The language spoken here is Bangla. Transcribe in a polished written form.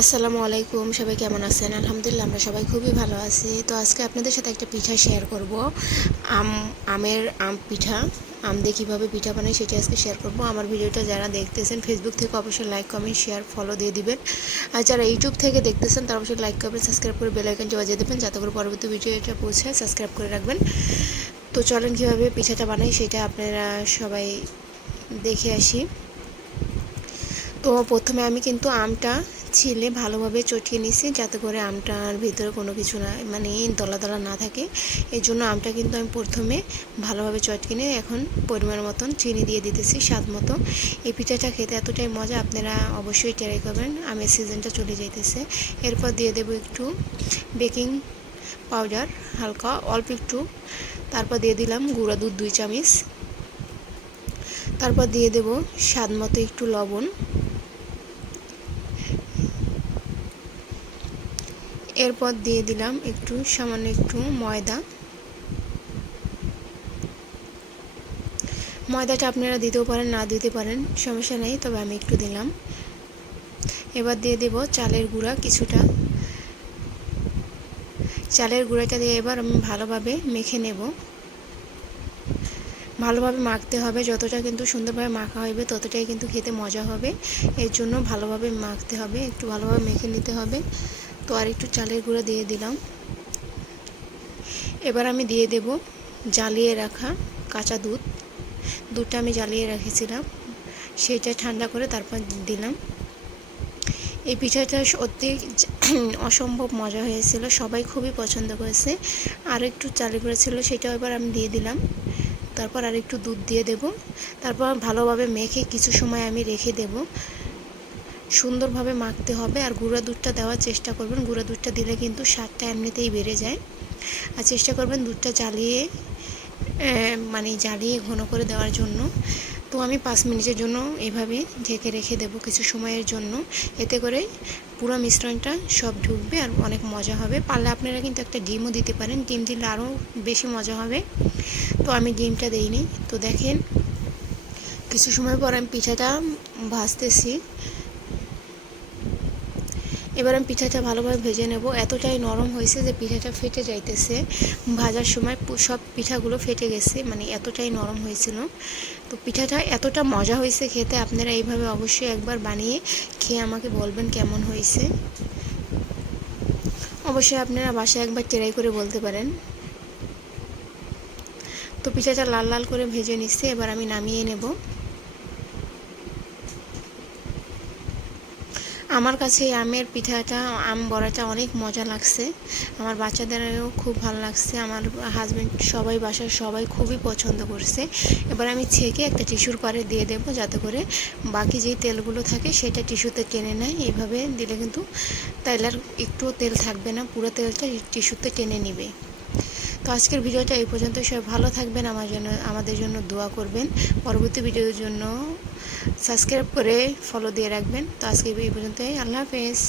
আসসালামু আলাইকুম, সবাই কেমন আছেন? আলহামদুলিল্লাহ আমরা সবাই খুবই ভালো আছি। তো আজকে আপনাদের সাথে একটা পিঠা শেয়ার করব। আম আম পিঠা। আম দিয়ে কীভাবে পিঠা বানাই সেটা আজকে শেয়ার করব। আমার ভিডিওটা যারা দেখতেছেন ফেসবুক থেকে অবশ্যই লাইক, কমেন্ট, শেয়ার, ফলো দিয়ে দিবেন। আর যারা ইউটিউব থেকে দেখতেছেন তারা অবশ্যই লাইক করবেন, সাবস্ক্রাইব করে বেল আইকনটি বাজিয়ে দেবেন যাতে করে পরবর্তী ভিডিওটা পৌঁছায়। সাবস্ক্রাইব করে রাখবেন। তো চলেন কীভাবে পিঠাটা বানাই সেটা আপনারা সবাই দেখে আসি। তো প্রথমে আমি কিন্তু আমটা ছিলে ভালোভাবে চটকে নিছি যাতে করে আমটার ভিতরে কোনো কিছু না মানে দলা দলা না থাকে। এই জন্য আমটা কিন্তু আমি প্রথমে ভালোভাবে চটকে নিয়ে এখন পরিমাণ মতন চিনি দিয়ে দিতেছি স্বাদ মতো। এই পিঠাটা খেতে এতটাই মজা, আপনারা অবশ্যই ট্রাই করবেন। আমের সিজনটা চলে যাইতেছে। এরপর দিয়ে দেবো একটু বেকিং পাউডার, হালকা অল্প একটু। তারপর দিয়ে দিলাম গুঁড়া দুধ 2 চামচ। তারপর দিয়ে দেব স্বাদ মতো একটু লবণ। এরপর দিয়ে দিলাম সামান্য একটু ময়দা। ময়দাটা আপনারা দিতেও পারেন, না দিতে পারেন, সমস্যা নেই, তবে আমি একটু দিলাম। এবার দিয়ে দেব চালের গুঁড়া কিছুটা। চালের গুঁড়াটা দিয়ে এবার আমি ভালোভাবে মেখে নেব। ভালোভাবে মাখতে হবে, যতটা কিন্তু সুন্দরভাবে মাখা হবে ততটাই কিন্তু খেতে মজা হবে। এর জন্য ভালোভাবে মাখতে হবে, একটু ভালোভাবে মেখে নিতে হবে। তো আর একটু চালের গুঁড়া দিয়ে দিলাম। এবার আমি দিয়ে দেব জ্বালিয়ে রাখা কাঁচা দুধ। দুধটা আমি জ্বালিয়ে রেখেছিলাম, সেটা ঠান্ডা করে তারপর দিলাম। এই পিঠাটা সত্যি অসম্ভব মজা হয়েছিল, সবাই খুবই পছন্দ করেছে। আর একটু চালের গুঁড়া ছিল, সেটাও এবার আমি দিয়ে দিলাম। তারপর আর একটু দুধ দিয়ে দেব। তারপর ভালোভাবে মেখে কিছু সময় আমি রেখে দেব। সুন্দরভাবে মাখতে হবে আর গুঁড়া দুধটা দেওয়ার চেষ্টা করবেন। গুঁড়া দুধটা দিলে কিন্তু স্বাদটা এমনিতেই বেড়ে যায়। আর চেষ্টা করবেন দুধটা জ্বালিয়ে ঘন করে দেওয়ার জন্য। তো আমি 5 মিনিটের জন্য এভাবে ঢেকে রেখে দেব কিছু সময়ের জন্য। এতে করে পুরো মিশ্রণটা সব ঢুকবে আর অনেক মজা হবে। পারলে আপনারা কিন্তু একটা ডিমও দিতে পারেন, ডিম দিলে আরও বেশি মজা হবে। তো আমি ডিমটা দিইনি। তো দেখেন কিছু সময় পর আমি পিঠাটা ভাজতেছি। এবার আমি পিঠাটা ভালোভাবে ভেজে নেব। এতটাই নরম হয়েছে যে পিঠাটা ফেটে যাইতেছে। ভাজার সময় সব পিঠাগুলো ফেটে গেছে, মানে এতটাই নরম হয়েছিল। তো পিঠাটা এতটা মজা হয়েছে খেতে, আপনারা এইভাবে অবশ্যই একবার বানিয়ে খেয়ে আমাকে বলবেন কেমন হয়েছে। অবশ্যই আপনারা বাসায় একবার ট্রাই করে বলতে পারেন। তো পিঠাটা লাল লাল করে ভেজে নিচ্ছে, এবার আমি নামিয়ে নেব। আমার কাছে এই আমের পিঠাটা, আম বড়াটা অনেক মজা লাগছে। আমার বাচ্চাদেরও খুব ভালো লাগছে। আমার হাজব্যান্ড সবাই, বাসার সবাই খুবই পছন্দ করছে। এবার আমি ছেঁকে একটা টিস্যুর পারে দিয়ে দেবো যাতে করে বাকি যেই তেলগুলো থাকে সেটা টিস্যুতে টেনে নেয়। এইভাবে দিলে কিন্তু তাইলে আর একটুও তেল থাকবে না, পুরো তেলটা টিস্যুতে টেনে নিবে। তো আজকের ভিডিওটা এই পর্যন্ত। সবাই ভালো থাকবেন, আমাদের জন্য দোয়া করবেন। পরবর্তী ভিডিওর জন্য সাবস্ক্রাইব করে ফলো দিয়ে রাখবেন। তো আজকে এই পর্যন্তই। আল্লাহ হাফেজ।